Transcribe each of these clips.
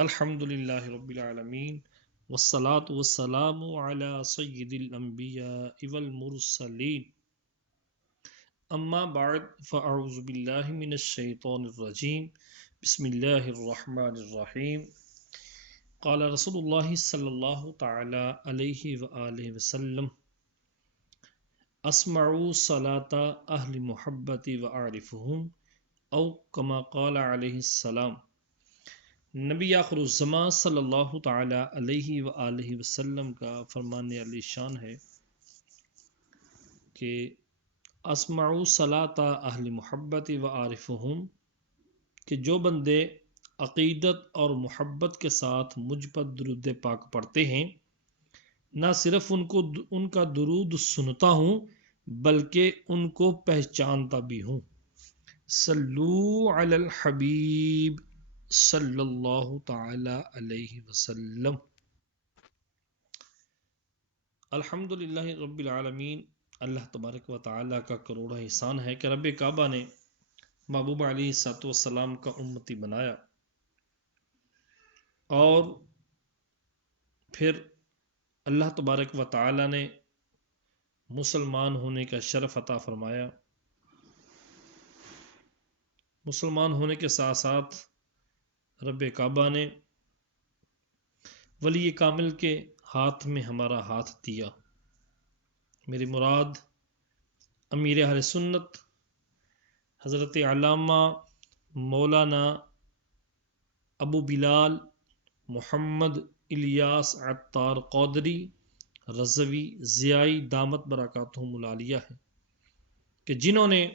الحمد للہ رب العالمین والصلاة والسلام علی سید الانبیاء والمرسلین اما بعد فاعوذ باللہ من الشیطان الرجیم بسم اللہ الرحمن الرحیم قال رسول اللہ صلی اللہ تعالی علیہ وآلہ وسلم اسمعوا صلاة اہل محبت واعرفهم او کما قال علیہ السلام۔ نبی آخر الزماں صلی اللہ تعالی علیہ وآلہ وسلم کا فرمان علی شان ہے کہ اسمعوا صلاۃ اہل محبت وعارفہم، کہ جو بندے عقیدت اور محبت کے ساتھ مجھ پر درود پاک پڑھتے ہیں، نہ صرف ان کا درود سنتا ہوں بلکہ ان کو پہچانتا بھی ہوں۔ صلو علی الحبیب صلی اللہ تعالی علیہ وسلم۔ الحمد للہ رب العالمین، اللہ تبارک و تعالی کا کروڑا احسان ہے کہ رب کعبہ نے محبوب علیہ الصلوۃ والسلام کا امتی بنایا اور پھر اللہ تبارک و تعالی نے مسلمان ہونے کا شرف عطا فرمایا۔ مسلمان ہونے کے ساتھ ساتھ رب کعبہ نے ولی کامل کے ہاتھ میں ہمارا ہاتھ دیا۔ میری مراد امیر اہل سنت حضرت علامہ مولانا ابو بلال محمد الیاس عطار قادری رضوی ضیائی دامت برکاتہم العالیہ ہے، کہ جنہوں نے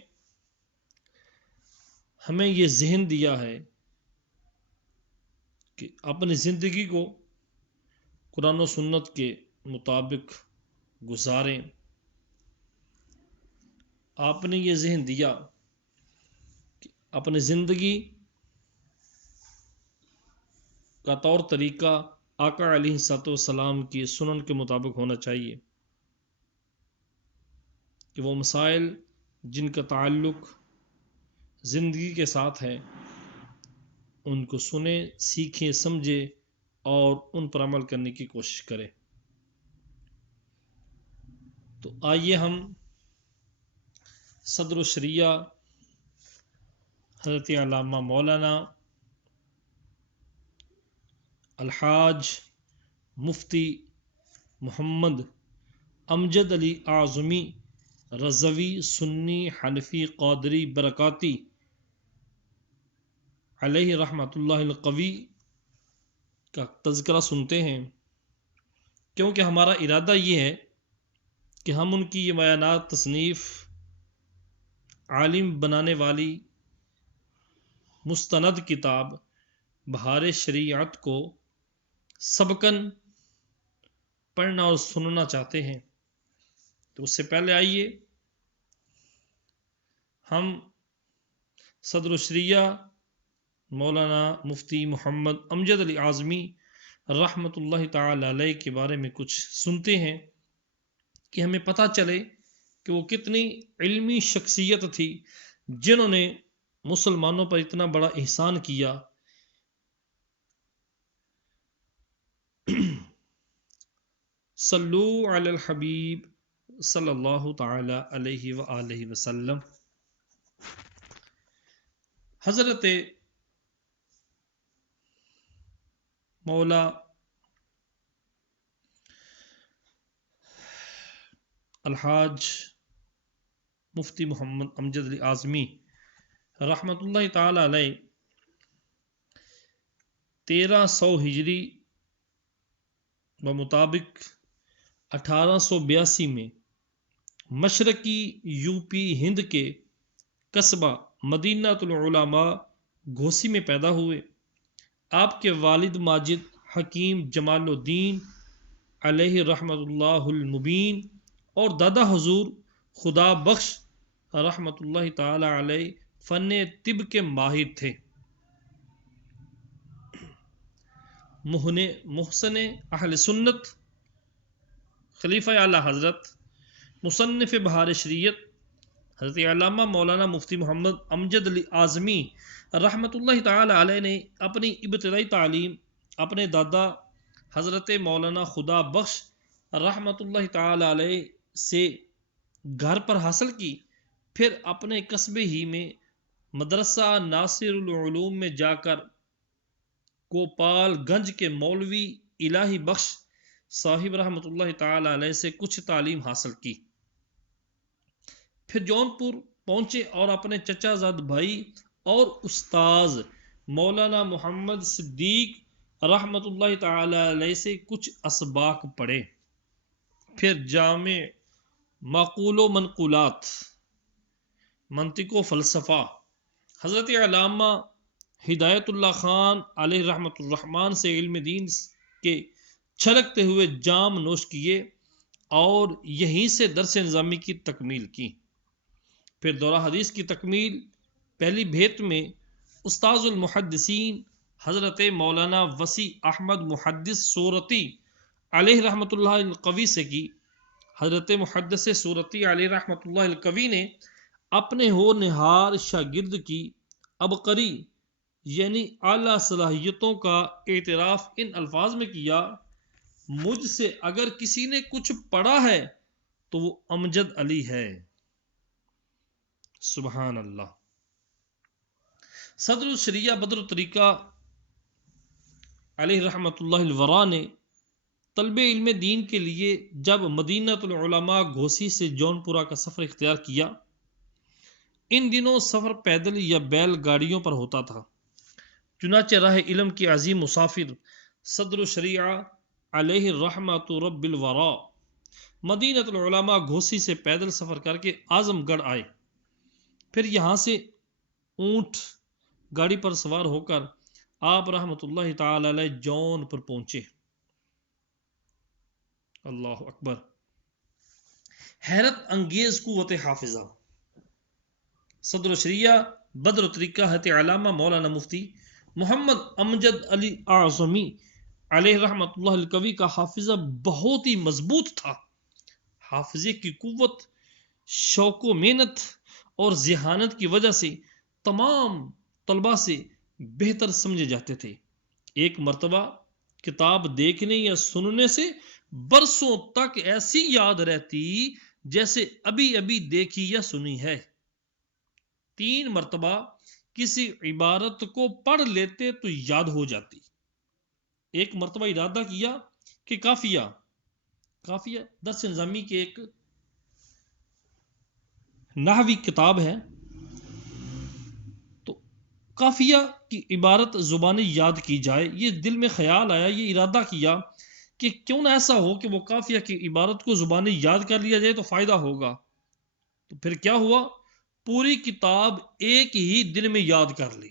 ہمیں یہ ذہن دیا ہے کہ اپنی زندگی کو قرآن و سنت کے مطابق گزاریں۔ آپ نے یہ ذہن دیا کہ اپنی زندگی کا طور طریقہ آقا علیہ الصلوۃ والسلام کی سنن کے مطابق ہونا چاہیے، کہ وہ مسائل جن کا تعلق زندگی کے ساتھ ہے ان کو سنیں، سیکھیں، سمجھیں اور ان پر عمل کرنے کی کوشش کریں۔ تو آئیے ہم صدر الشریعہ حضرت علامہ مولانا الحاج مفتی محمد امجد علی اعظمی رضوی سنی حنفی قادری برکاتی علیہ رحمۃ اللہ القوی کا تذکرہ سنتے ہیں، کیونکہ ہمارا ارادہ یہ ہے کہ ہم ان کی یہ بیانات تصنیف عالم بنانے والی مستند کتاب بہار شریعت کو سبقاً پڑھنا اور سننا چاہتے ہیں۔ تو اس سے پہلے آئیے ہم صدر الشریعہ مولانا مفتی محمد امجد علی اعظمی رحمۃ اللہ تعالی علیہ کے بارے میں کچھ سنتے ہیں، کہ ہمیں پتہ چلے کہ وہ کتنی علمی شخصیت تھی جنہوں نے مسلمانوں پر اتنا بڑا احسان کیا۔ صلو علی الحبیب صلی اللہ تعالی علیہ وآلہ وسلم۔ حضرت مولا الحاج مفتی محمد امجد علی اعظمی رحمۃ اللہ تعالی علیہ 1300 ہجری بمطابق 1882 میں مشرقی یو پی ہند کے قصبہ مدینہ العلماء گھوسی میں پیدا ہوئے۔ آپ کے والد ماجد حکیم جمال الدین علیہ رحمۃ اللہ المبین اور دادا حضور خدا بخش رحمۃ اللہ تعالی علیہ فن طب کے ماہر تھے۔ محسن اہل سنت خلیفہ اعلی حضرت مصنف بہار شریعت حضرت علامہ مولانا مفتی محمد امجد علی اعظمی رحمۃ اللہ تعالی علیہ نے اپنی ابتدائی تعلیم اپنے دادا حضرت مولانا خدا بخش رحمۃ اللہ تعالی علیہ سے گھر پر حاصل کی، پھر اپنے قصبے ہی میں مدرسہ ناصر العلوم میں جا کر گوپال گنج کے مولوی الہی بخش صاحب رحمۃ اللہ تعالی علیہ سے کچھ تعلیم حاصل کی، پھر جونپور پہنچے اور اپنے چچا زاد بھائی اور استاذ مولانا محمد صدیق رحمۃ اللہ تعالی علیہ سے کچھ اسباق پڑھے، پھر جامع معقول و منقولات، منطق و فلسفہ حضرت علامہ ہدایت اللہ خان علیہ رحمۃ الرحمن سے علم دین کے چھلکتے ہوئے جام نوش کیے اور یہیں سے درس نظامی کی تکمیل کی، پھر دورہ حدیث کی تکمیل پہلی بھیت میں استاذ المحدثین حضرت مولانا وسیع احمد محدث صورتی علیہ رحمۃ اللہ القوی سے کی۔ حضرت محدث صورتی علیہ رحمۃ اللہ القوی نے اپنے ہونہار شاگرد کی عبقری یعنی اعلیٰ صلاحیتوں کا اعتراف ان الفاظ میں کیا: مجھ سے اگر کسی نے کچھ پڑھا ہے تو وہ امجد علی ہے۔ سبحان اللہ۔ صدر الشریعہ بدر الطریقہ علیہ رحمۃ اللہ الورا نے طلب علم دین کے لیے جب مدینہ العلماء گھوسی سے جونپورہ کا سفر اختیار کیا، ان دنوں سفر پیدل یا بیل گاڑیوں پر ہوتا تھا، چنانچہ راہ علم کے عظیم مسافر صدر الشریعہ علیہ رحمۃ رب الورا مدینہ العلماء گھوسی سے پیدل سفر کر کے اعظم گڑھ آئے، پھر یہاں سے اونٹ گاڑی پر سوار ہو کر آپ رحمۃ اللہ تعالی علیہ جون پر پہنچے۔ اللہ اکبر۔ حیرت انگیز قوت حافظہ صدر الشریعہ بدر الطریقہ حضرت علامہ مولانا مفتی محمد امجد علی اعظمی علیہ رحمۃ اللہ القوی کا حافظہ بہت ہی مضبوط تھا۔ حافظے کی قوت، شوق و محنت اور ذہانت کی وجہ سے تمام طلباء سے بہتر سمجھے جاتے تھے۔ ایک مرتبہ کتاب دیکھنے یا سننے سے برسوں تک ایسی یاد رہتی جیسے ابھی ابھی دیکھی یا سنی ہے۔ 3 مرتبہ کسی عبارت کو پڑھ لیتے تو یاد ہو جاتی۔ ایک مرتبہ ارادہ کیا کہ کافیہ درس نظامی کی ایک نحوی کتاب ہے، تو کافیہ کی عبارت زبانی یاد کی جائے۔ یہ دل میں خیال آیا، یہ ارادہ کیا کہ کیوں نہ ایسا ہو کہ وہ کافیہ کی عبارت کو زبانی یاد کر لیا جائے تو فائدہ ہوگا۔ تو پھر کیا ہوا، پوری کتاب ایک ہی دن میں یاد کر لی۔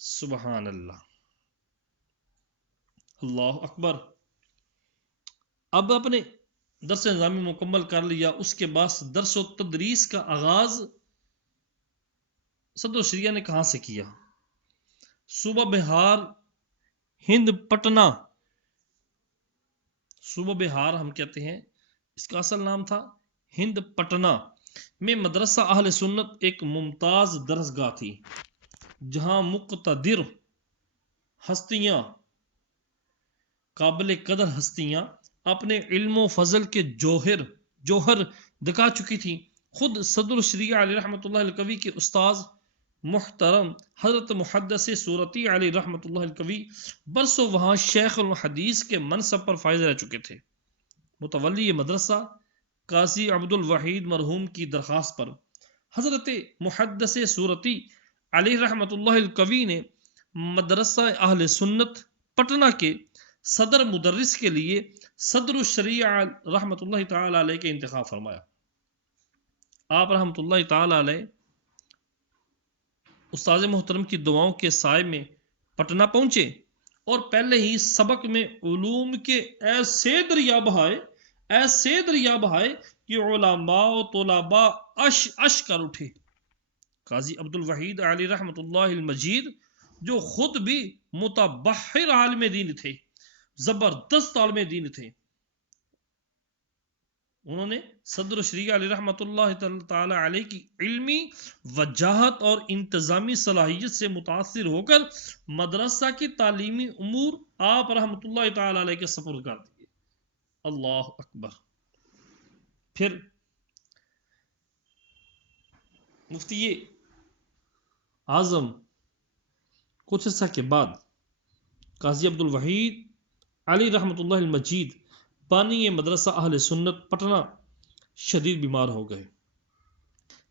سبحان اللہ، اللہ اکبر۔ اب اپنے درس نظامی مکمل کر لیا، اس کے بعد درس و تدریس کا آغاز صدر الشریعہ نے کہاں سے کیا؟ صوبہ بہار ہند پٹنہ، صوبہ بہار ہم کہتے ہیں، اس کا اصل نام تھا ہند پٹنہ میں مدرسہ اہل سنت ایک ممتاز درسگاہ تھی، جہاں مقتدر ہستیاں، قابل قدر ہستیاں اپنے علم و فضل کے جوہر دکھا چکی تھی۔ خود صدر الشریعہ علیہ رحمۃ اللہ القوی کے استاذ محترم حضرت محدث صورتی علیہ رحمۃ اللہ القوی برسوں وہاں شیخ الحدیث کے منصب پر فائز رہ چکے تھے۔ متولی مدرسہ قاضی عبد الوحید مرحوم کی درخواست پر حضرت محدث صورتی علیہ رحمۃ اللہ القوی نے مدرسہ اہل سنت پٹنہ کے صدر مدرس کے لیے صدر الشریعہ رحمۃ اللہ تعالی علیہ کے انتخاب فرمایا۔ آپ رحمۃ اللہ تعالی علیہ استاذ محترم کی دعاؤں کے سائے میں پٹنہ پہنچے اور پہلے ہی سبق میں علوم کے ایسے دریا بہائے کہ علماء و طلباء اش کر اٹھے۔ قاضی عبد الوحید علی رحمۃ اللہ المجید، جو خود بھی متبحر عالم دین تھے، زبردست عالم دین تھے، انہوں نے صدر شریعہ علی رحمۃ اللہ تعالی علیہ کی علمی وجاہت اور انتظامی صلاحیت سے متاثر ہو کر مدرسہ کی تعلیمی امور آپ رحمۃ اللہ تعالی علیہ کے سپرد کر دیے۔ اللہ اکبر۔ پھر مفتی اعظم کچھ عرصہ کے بعد قاضی عبد الوحید علی رحمۃ اللہ المجید بانی مدرسہ اہل سنت پٹنہ شدید بیمار ہو گئے۔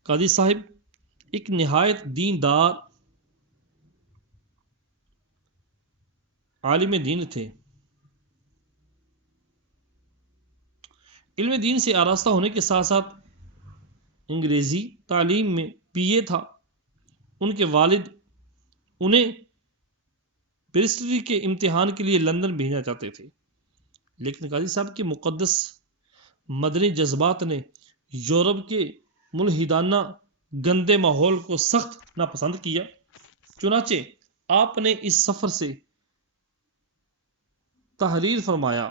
قاضی صاحب ایک نہایت دیندار عالم دین تھے۔ علم دین سے آراستہ ہونے کے ساتھ ساتھ انگریزی تعلیم میں پی اے تھا۔ ان کے والد انہیں بیرسٹری کے امتحان کے لیے لندن بھیجنا چاہتے تھے، لیکن قاضی صاحب کے مقدس مدنی جذبات نے یورپ کے ملحدانہ گندے ماحول کو سخت ناپسند کیا۔ چنانچہ آپ نے اس سفر سے تحریر فرمایا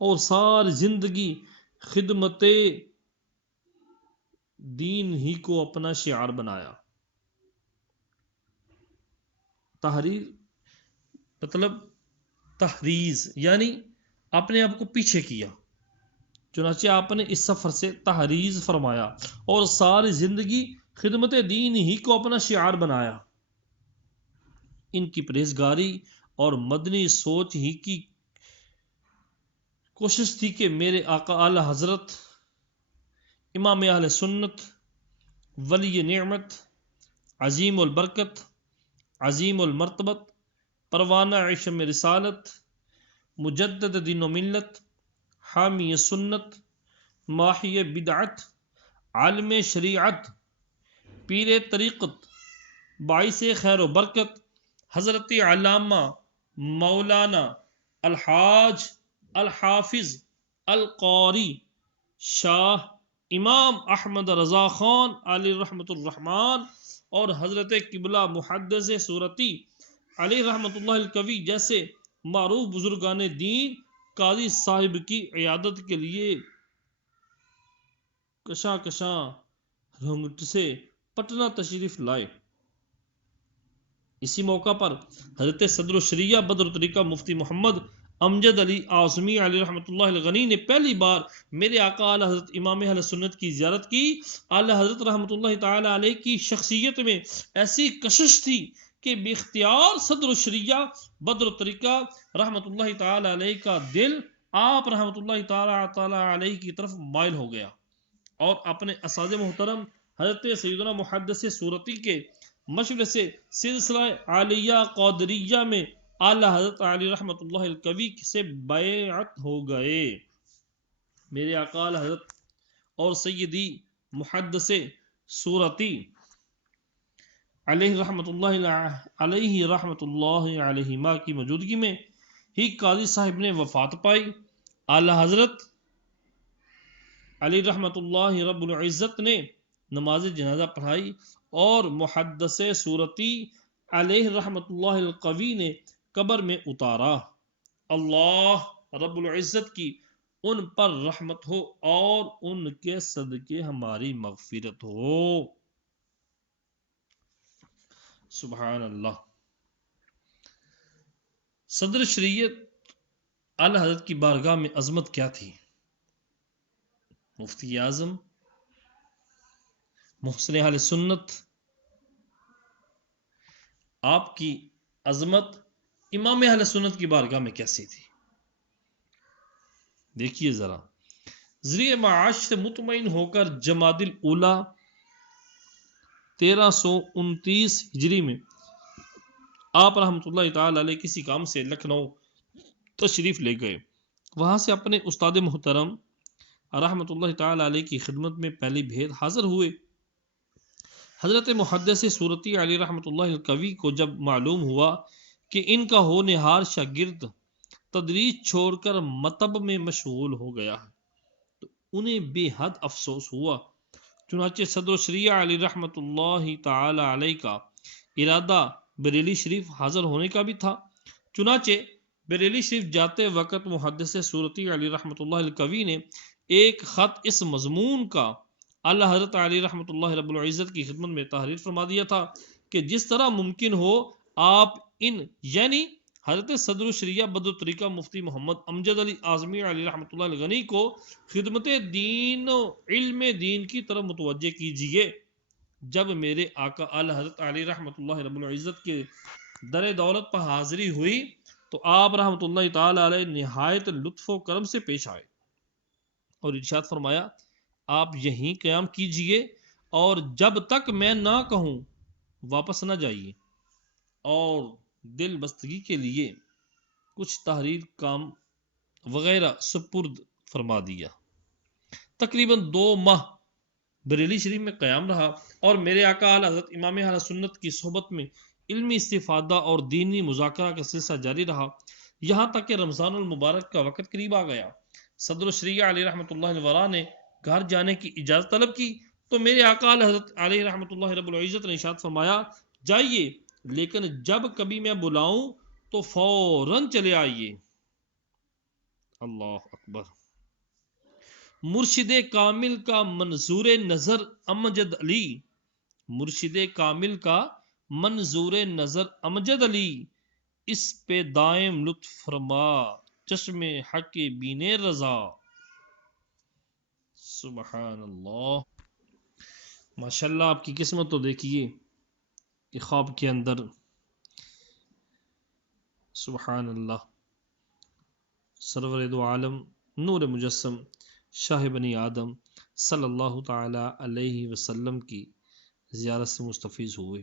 اور ساری زندگی خدمت دین ہی کو اپنا شعار بنایا۔ تحریر مطلب تحریز، یعنی اپنے آپ کو پیچھے کیا۔ چنانچہ آپ نے اس سفر سے تحریز فرمایا اور ساری زندگی خدمت دین ہی کو اپنا شعار بنایا۔ ان کی پرہیزگاری اور مدنی سوچ ہی کی کوشش تھی کہ میرے آقا اعلی حضرت امام اہل سنت، ولی نعمت، عظیم البرکت، عظیم المرتبت، پروانہ عشم رسالت، مجدد دین و ملت، حامی سنت، ماحی بدعت، عالم شریعت، پیر طریقت، باعث خیر و برکت، حضرت علامہ مولانا الحاج الحافظ القاری شاہ امام احمد رضا خان علی رحمۃ الرحمن اور حضرت قبلہ محدث صورتی علی رحمۃ اللہ القوی جیسے معروف بزرگان دین قاضی صاحب کی عیادت کے لیے کشاں کشاں رنگٹ سے پٹنہ تشریف لائے۔ اسی موقع پر حضرت صدر الشریعہ بدر الطریقہ مفتی محمد امجد علی اعظمی علی رحمۃ اللہ الغنی نے پہلی بار میرے آقا اعلی حضرت امام اہل سنت کی زیارت کی۔ اعلی حضرت رحمۃ اللہ تعالی علیہ کی شخصیت میں ایسی کشش تھی کہ بے اختیار صدر الشریعہ بدر الطریقہ رحمۃ اللہ تعالی علیہ کا دل آپ رحمۃ اللہ تعالی علیہ کی طرف مائل ہو گیا اور اپنے اساتذہ محترم حضرت سیدنا محدث صورتی کے مشورے سے سلسلہ عالیہ قادریہ میں اعلی حضرت علی رحمۃ اللہ القوی سے بیعت ہو گئے۔ میرے آقا اعلی حضرت اور سیدی محدث صورتی علیہ رحمۃ اللہ علیہما کی موجودگی میں ہی قاضی صاحب نے وفات پائی۔ اعلی حضرت علی رحمۃ اللہ رب العزت نے نماز جنازہ پڑھائی اور محدث صورتی علیہ رحمۃ اللہ القوی نے قبر میں اتارا۔ اللہ رب العزت کی ان پر رحمت ہو اور ان کے صدقے ہماری مغفرت ہو۔ سبحان اللہ۔ صدر شریعت اعلی حضرت کی بارگاہ میں عظمت کیا تھی؟ مفتی اعظم محسن اہل سنت، آپ کی عظمت امام اہل سنت کی بارگاہ میں کیسی تھی؟ دیکھیے ذرا، ذریعہ معاش سے مطمئن ہو کر جمادی الاولی 1329 ہجری میں آپ رحمۃ اللہ تعالی علیہ کسی کام سے لکھنؤ تشریف لے گئے۔ وہاں سے اپنے استاد محترم رحمۃ اللہ تعالی علیہ کی خدمت میں پہلی بھیت حاضر ہوئے۔ حضرت محدث صورتی علی رحمۃ اللہ القوی کو جب معلوم ہوا کہ ان کا ہونہار شاگرد تدریس چھوڑ کر مطب میں مشغول ہو گیا ہے تو انہیں بے حد افسوس ہوا۔ چنانچہ صدر الشریعہ علی رحمۃ اللہ تعالی علیہ کا ارادہ بریلی شریف حاضر ہونے کا بھی تھا۔ چنانچہ بریلی شریف جاتے وقت محدث صورتی علی رحمۃ اللہ القوی نے ایک خط اس مضمون کا اللہ حضرت علی رحمۃ اللہ رب العزت کی خدمت میں تحریر فرما دیا تھا کہ جس طرح ممکن ہو آپ ان یعنی حضرت صدر الشریعہ بدر الطریقہ مفتی محمد امجد علی اعظمی علی رحمۃ اللہ الغنی کو خدمت دین و علم دین کی طرف متوجہ کیجیے۔ جب میرے آقا اعلی حضرت علی رحمۃ اللہ رب العزت کے در دولت پر حاضری ہوئی تو آپ رحمۃ اللہ تعالی علیہ نہایت لطف و کرم سے پیش آئے اور ارشاد فرمایا آپ یہیں قیام کیجئے اور جب تک میں نہ کہوں واپس نہ جائیے، اور دل بستگی کے لیے کچھ تحریر کام وغیرہ سپرد فرما دیا۔ تقریباً 2 ماہ بریلی شریف میں قیام رہا اور میرے آقا اعلی حضرت امام اہل سنت کی صحبت میں علمی استفادہ اور دینی مذاکرہ کا سلسلہ جاری رہا، یہاں تک کہ رمضان المبارک کا وقت قریب آ گیا۔ صدر الشریعہ علیہ رحمۃ اللہ الورا نے گھر جانے کی اجازت طلب کی تو میرے آقا حضرت علیہ رحمۃ اللہ رب العزت نے ارشاد فرمایا جائیے، لیکن جب کبھی میں بلاؤں تو فوراً چلے آئیے۔ اللہ اکبر۔ مرشد کامل کا منظور نظر امجد علی، مرشد کامل کا منظور نظر امجد علی، اس پہ دائم لطف فرما چشم حق بین رضا۔ سبحان اللہ۔ ماشاءاللہ آپ کی قسمت تو دیکھیے کہ خواب کے اندر سبحان اللہ سرور دو عالم نور مجسم شاہ بنی آدم صلی اللہ تعالی علیہ وسلم کی زیارت سے مستفیض ہوئے۔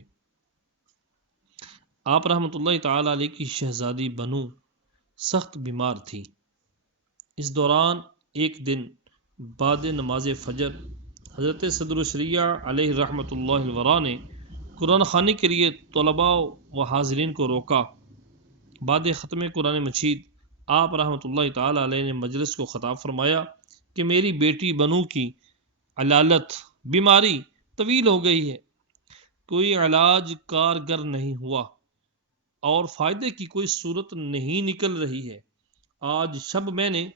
آپ رحمۃ اللہ تعالی علیہ کی شہزادی بنو سخت بیمار تھی۔ اس دوران ایک دن بعد نماز فجر حضرت صدر الشریعہ علیہ رحمۃ اللہ الورا نے قرآن خوانی کے لیے طلباء و حاضرین کو روکا۔ بعد ختم قرآن مجید آپ رحمۃ اللہ تعالی علیہ نے مجلس کو خطاب فرمایا کہ میری بیٹی بنو کی علالت بیماری طویل ہو گئی ہے، کوئی علاج کارگر نہیں ہوا اور فائدے کی کوئی صورت نہیں نکل رہی ہے۔ آج شب میں نے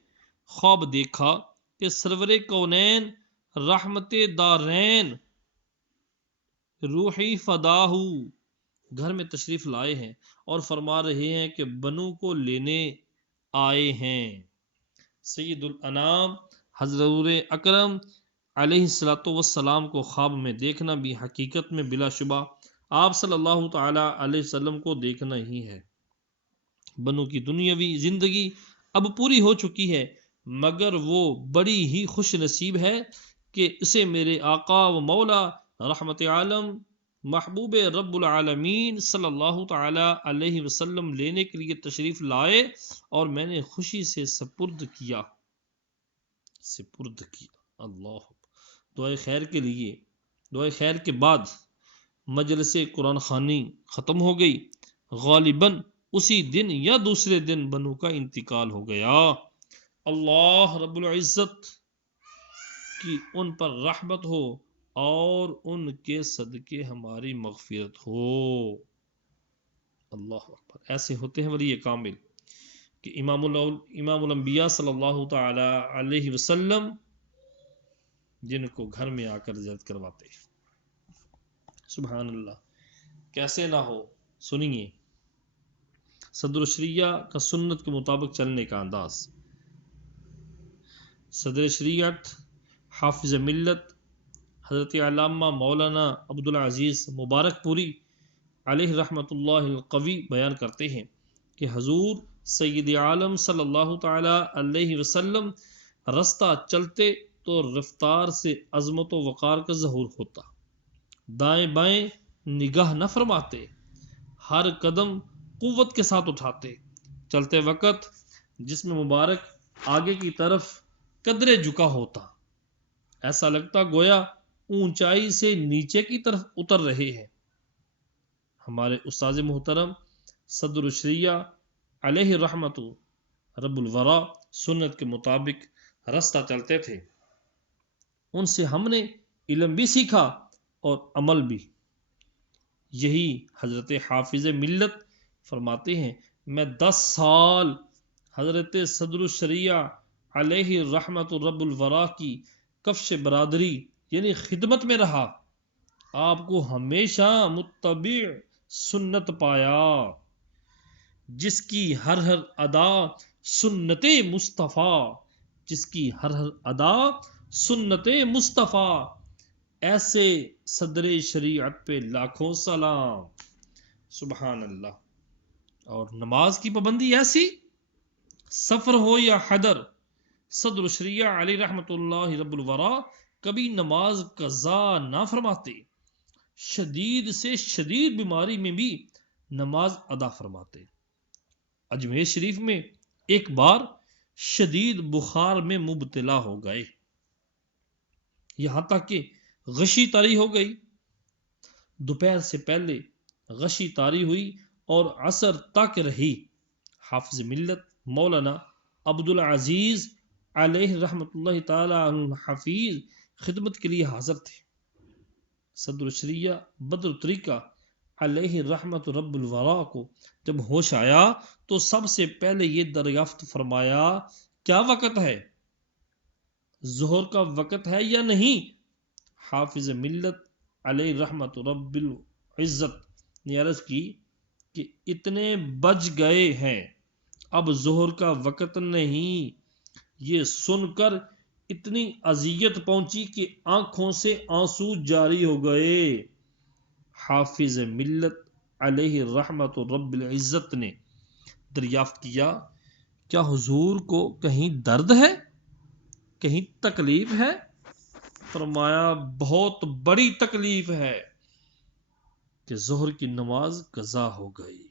خواب دیکھا کہ سرور کونین رحمت دارین روحی فداہ گھر میں تشریف لائے ہیں اور فرما رہے ہیں کہ بنو کو لینے آئے ہیں۔ سید الانام حضرت اکرم علیہ الصلوۃ والسلام کو خواب میں دیکھنا بھی حقیقت میں بلا شبہ آپ صلی اللہ تعالی علیہ وسلم کو دیکھنا ہی ہے۔ بنو کی دنیاوی زندگی اب پوری ہو چکی ہے، مگر وہ بڑی ہی خوش نصیب ہے کہ اسے میرے آقا و مولا رحمت عالم محبوب رب العالمین صلی اللہ تعالی علیہ وسلم لینے کے لیے تشریف لائے اور میں نے خوشی سے سپرد کیا۔ اللہ دعائے خیر کے لیے دعائے خیر کے بعد مجلس قرآن خوانی ختم ہو گئی۔ غالباً اسی دن یا دوسرے دن بنو کا انتقال ہو گیا۔ اللہ رب العزت کی ان پر رحمت ہو اور ان کے صدقے ہماری مغفرت ہو۔ اللہ اکبر۔ ایسے ہوتے ہیں ولی کامل کہ امام الانبیاء صلی اللہ تعالی علیہ وسلم جن کو گھر میں آ کر زیارت کرواتے ہیں۔ سبحان اللہ، کیسے نہ ہو۔ سنیے صدر الشریعہ کا سنت کے مطابق چلنے کا انداز۔ صدر شریعت حافظ ملت حضرت علامہ مولانا عبدالعزیز مبارک پوری علیہ رحمۃ اللہ القوی بیان کرتے ہیں کہ حضور سید عالم صلی اللہ تعالی علیہ وسلم رستہ چلتے تو رفتار سے عظمت و وقار کا ظہور ہوتا، دائیں بائیں نگاہ نہ فرماتے، ہر قدم قوت کے ساتھ اٹھاتے، چلتے وقت جسم مبارک آگے کی طرف قدرے جھکا ہوتا، ایسا لگتا گویا اونچائی سے نیچے کی طرف اتر رہے ہیں۔ ہمارے استاذ محترم صدر الشریعہ علیہ رحمت رب الورا سنت کے مطابق رستہ چلتے تھے، ان سے ہم نے علم بھی سیکھا اور عمل بھی۔ یہی حضرت حافظ ملت فرماتے ہیں میں 10 سال حضرت صدر الشریعہ علیہ رحمت رب الورا کی کفش برادری یعنی خدمت میں رہا، آپ کو ہمیشہ متبع سنت پایا، جس کی ہر ہر ادا سنت مصطفیٰ، جس کی ہر ہر ادا سنت مصطفیٰ، ایسے صدر شریعت پہ لاکھوں سلام، سبحان اللہ۔ اور نماز کی پابندی ایسی، سفر ہو یا حضر، صدر الشریعہ علی رحمت اللہ رب الورا کبھی نماز قضا نہ فرماتے، شدید سے شدید بیماری میں بھی نماز ادا فرماتے۔ اجمیر شریف میں ایک بار شدید بخار میں مبتلا ہو گئے، یہاں تک کہ غشی طاری ہو گئی۔ دوپہر سے پہلے غشی طاری ہوئی اور عصر تک رہی۔ حافظ ملت مولانا عبدالعزیز علیہ رحمت اللہ تعالی الحفیظ خدمت کے لیے حاضر تھے۔ صدر الشریعہ بدر طریقہ علیہ رحمت رب الورا کو جب ہوش آیا تو سب سے پہلے یہ دریافت فرمایا، کیا وقت ہے؟ ظہر کا وقت ہے یا نہیں؟ حافظ ملت علیہ رحمت رب العزت نے عرض کی کہ اتنے بج گئے ہیں، اب ظہر کا وقت نہیں۔ یہ سن کر اتنی اذیت پہنچی کہ آنکھوں سے آنسو جاری ہو گئے۔ حافظ ملت علیہ رحمت رب العزت نے دریافت کیا، کیا حضور کو کہیں درد ہے، کہیں تکلیف ہے؟ فرمایا بہت بڑی تکلیف ہے کہ ظہر کی نماز قضا ہو گئی۔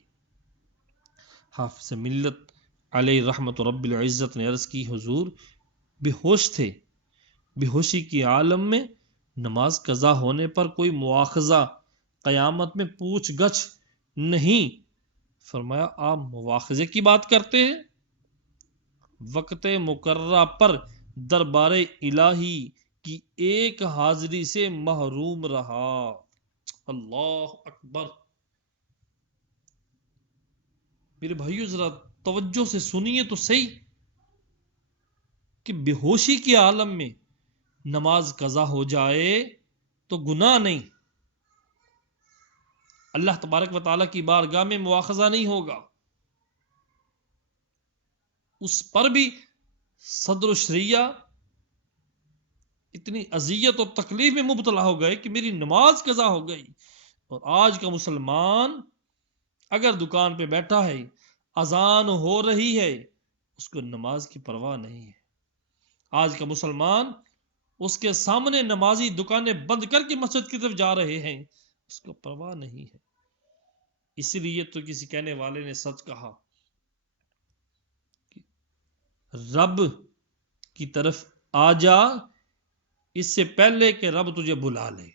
حافظ ملت علیہ رحمت رب العزت نے عرض کی، حضور بے ہوش تھے، بے ہوشی کی عالم میں نماز قضا ہونے پر کوئی مواخذہ قیامت میں پوچھ گچھ نہیں۔ فرمایا آپ مواخذے کی بات کرتے ہیں؟ وقت مقررہ پر دربار الہی کی ایک حاضری سے محروم رہا۔ اللہ اکبر۔ میرے بھائیو ذرا توجہ سے سنیے تو صحیح کہ بے ہوشی کے عالم میں نماز قضا ہو جائے تو گناہ نہیں، اللہ تبارک و تعالیٰ کی بارگاہ میں مواخذہ نہیں ہوگا۔ اس پر بھی صدر الشریعہ اتنی اذیت اور تکلیف میں مبتلا ہو گئے کہ میری نماز قضا ہو گئی۔ اور آج کا مسلمان اگر دکان پہ بیٹھا ہے، اذان ہو رہی ہے، اس کو نماز کی پرواہ نہیں ہے۔ آج کا مسلمان اس کے سامنے نمازی دکانیں بند کر کے مسجد کی طرف جا رہے ہیں، اس کو پرواہ نہیں ہے۔ اسی لیے تو کسی کہنے والے نے سچ کہا کہ رب کی طرف آ جا اس سے پہلے کہ رب تجھے بلا لے،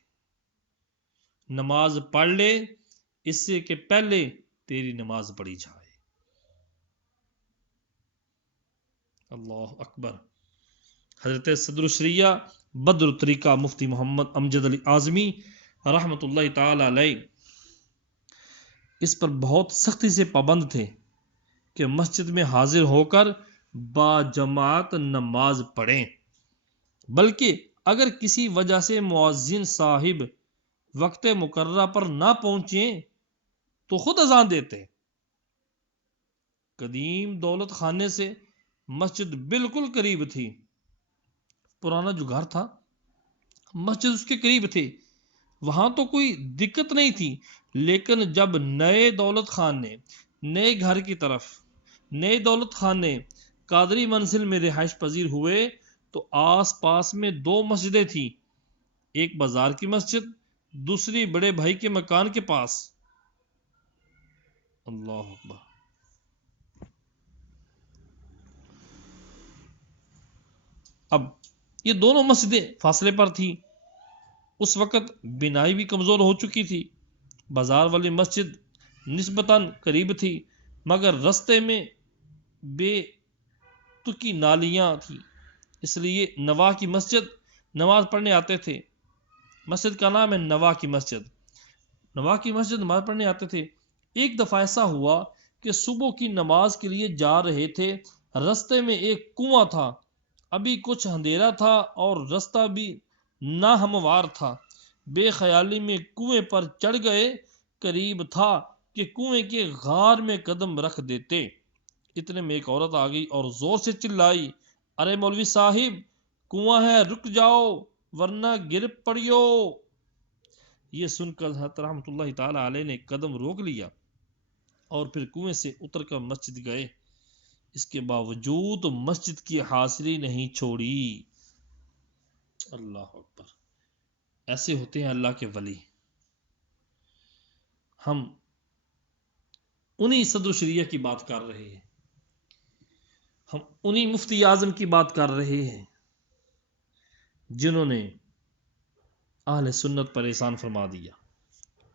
نماز پڑھ لے اس سے کہ پہلے تیری نماز پڑھی جائے۔ اللہ اکبر۔ حضرت صدر الشریعہ بدر الطریقہ مفتی محمد امجد علی اعظمی رحمت اللہ تعالی علیہ اس پر بہت سختی سے پابند تھے کہ مسجد میں حاضر ہو کر با جماعت نماز پڑھیں، بلکہ اگر کسی وجہ سے مؤذن صاحب وقت مقررہ پر نہ پہنچیں تو خود اذان دیتے۔ قدیم دولت خانے سے مسجد بالکل قریب تھی، پرانا جو گھر تھا مسجد اس کے قریب تھی، وہاں تو کوئی دقت نہیں تھی، لیکن جب نئے دولت خانے، نئے گھر کی طرف نئے دولت خانے قادری منزل میں رہائش پذیر ہوئے تو آس پاس میں دو مسجدیں تھیں، ایک بازار کی مسجد، دوسری بڑے بھائی کے مکان کے پاس۔ اللہ اکبر۔ اب یہ دونوں مسجدیں فاصلے پر تھیں، اس وقت بنائی بھی کمزور ہو چکی تھی۔ بازار والی مسجد نسبتاً قریب تھی مگر رستے میں بے تکی نالیاں تھیں، اس لیے نوا کی مسجد نماز پڑھنے آتے تھے۔ مسجد کا نام ہے نوا کی مسجد۔ نوا کی مسجد نماز پڑھنے آتے تھے۔ ایک دفعہ ایسا ہوا کہ صبح کی نماز کے لیے جا رہے تھے، رستے میں ایک کنواں تھا، ابھی کچھ اندھیرا تھا اور رستہ بھی ناہموار تھا، بے خیالی میں کنویں پر چڑھ گئے، قریب تھا کہ کنویں کے غار میں قدم رکھ دیتے، اتنے میں ایک عورت آ گئی اور زور سے چلائی، ارے مولوی صاحب کنواں ہے، رک جاؤ ورنہ گر پڑیو۔ یہ سن کر حضرت رحمۃ اللہ تعالی علیہ نے قدم روک لیا اور پھر کنویں سے اتر کر مسجد گئے، اس کے باوجود مسجد کی حاضری نہیں چھوڑی۔ اللہ اکبر، ایسے ہوتے ہیں اللہ کے ولی۔ ہم انہی صدر الشریعہ کی بات کر رہے ہیں، ہم انہی مفتی اعظم کی بات کر رہے ہیں جنہوں نے اہل سنت پر احسان فرما دیا،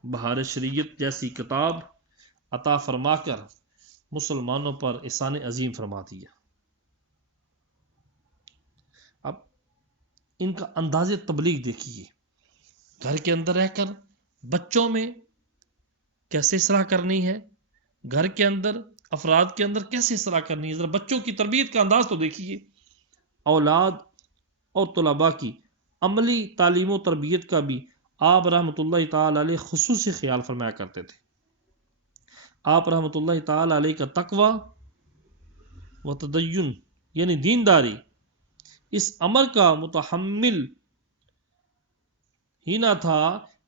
بہار شریعت جیسی کتاب عطا فرما کر مسلمانوں پر احسان عظیم فرما دیا۔ اب ان کا انداز تبلیغ دیکھیے، گھر کے اندر رہ کر بچوں میں کیسے اصلاح کرنی ہے، گھر کے اندر افراد کے اندر کیسے اصلاح کرنی ہے، ذرا بچوں کی تربیت کا انداز تو دیکھیے۔ اولاد اور طلباء کی عملی تعلیم و تربیت کا بھی آپ رحمۃ اللہ تعالی علیہ خصوصی خیال فرمایا کرتے تھے۔ آپ رحمۃ اللہ تعالی علیہ کا تقوی و تدین یعنی دینداری اس امر کا متحمل ہی نہ تھا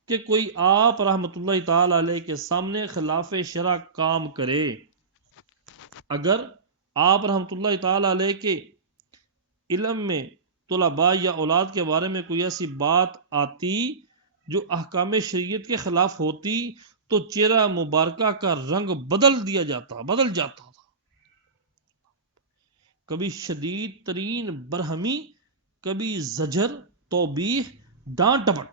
کہ کوئی آپ رحمۃ اللہ تعالی علیہ کے سامنے خلاف شرع کام کرے۔ اگر آپ رحمۃ اللہ تعالی علیہ کے علم میں طلباء یا اولاد کے بارے میں کوئی ایسی بات آتی جو احکام شریعت کے خلاف ہوتی تو چہرہ مبارکہ کا رنگ بدل جاتا تھا، کبھی شدید ترین برہمی، کبھی زجر، توبیخ، ڈانٹ ڈپٹ،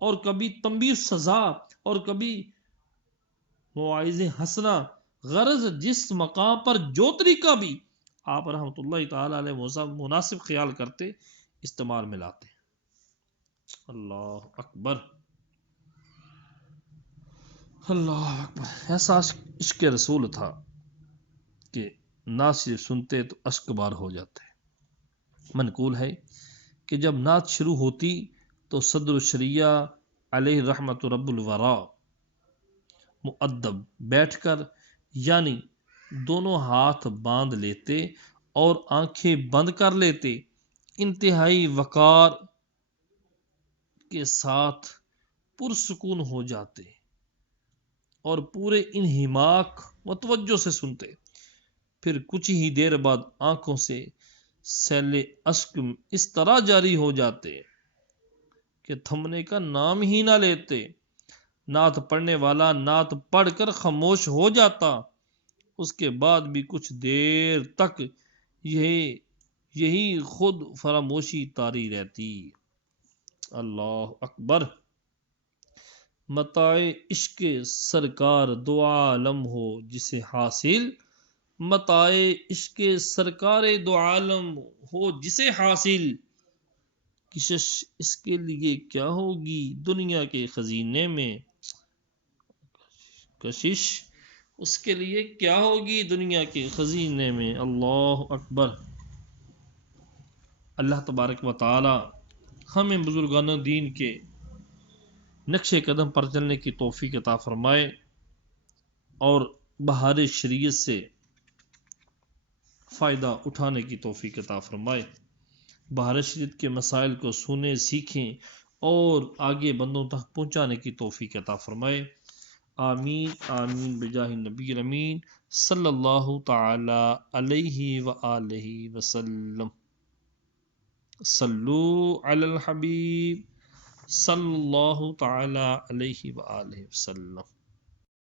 اور کبھی تنبیہ سزا، اور کبھی مواعظ حسنہ، غرض جس مقام پر جو طریقہ بھی آپ رحمۃ اللہ تعالی علیہ مناسب خیال کرتے استعمال میں لاتے۔ اللہ اکبر، اللہ اکبر، ایسا عشق رسول تھا کہ نعت صرف سنتے تو اشک بار ہو جاتے۔ منقول ہے کہ جب نعت شروع ہوتی تو صدر الشریعہ علیہ رحمت رب الورا مؤدب بیٹھ کر یعنی دونوں ہاتھ باندھ لیتے اور آنکھیں بند کر لیتے، انتہائی وقار کے ساتھ پرسکون ہو جاتے اور پورے انہماک و توجہ سے سنتے، پھر کچھ ہی دیر بعد آنکھوں سے سیل اشک اس طرح جاری ہو جاتے کہ تھمنے کا نام ہی نہ لیتے، نعت پڑھنے والا نعت پڑھ کر خاموش ہو جاتا، اس کے بعد بھی کچھ دیر تک یہی خود فراموشی طاری رہتی۔ اللہ اکبر، متاع عشق سرکار دو عالم ہو جسے حاصل، متاع عشق سرکار دو عالم ہو جسے حاصل، کشش اس کے لیے کیا ہوگی دنیا کے خزینے میں، کشش اس کے لیے کیا ہوگی دنیا کے خزینے میں۔ اللہ اکبر، اللہ تبارک و تعالی ہمیں بزرگان دین کے نقش قدم پر چلنے کی توفیق عطا فرمائے اور بہار شریعت سے فائدہ اٹھانے کی توفیق عطا فرمائے، بہار شریعت کے مسائل کو سنیں، سیکھیں اور آگے بندوں تک پہنچانے کی توفیق عطا فرمائے۔ آمین آمین بجاہ نبی الامین صلی اللہ تعالی علیہ وآلہ وسلم۔ صلو علی الحبیب صلی اللہ تعالی علیہ وآلہ وسلم۔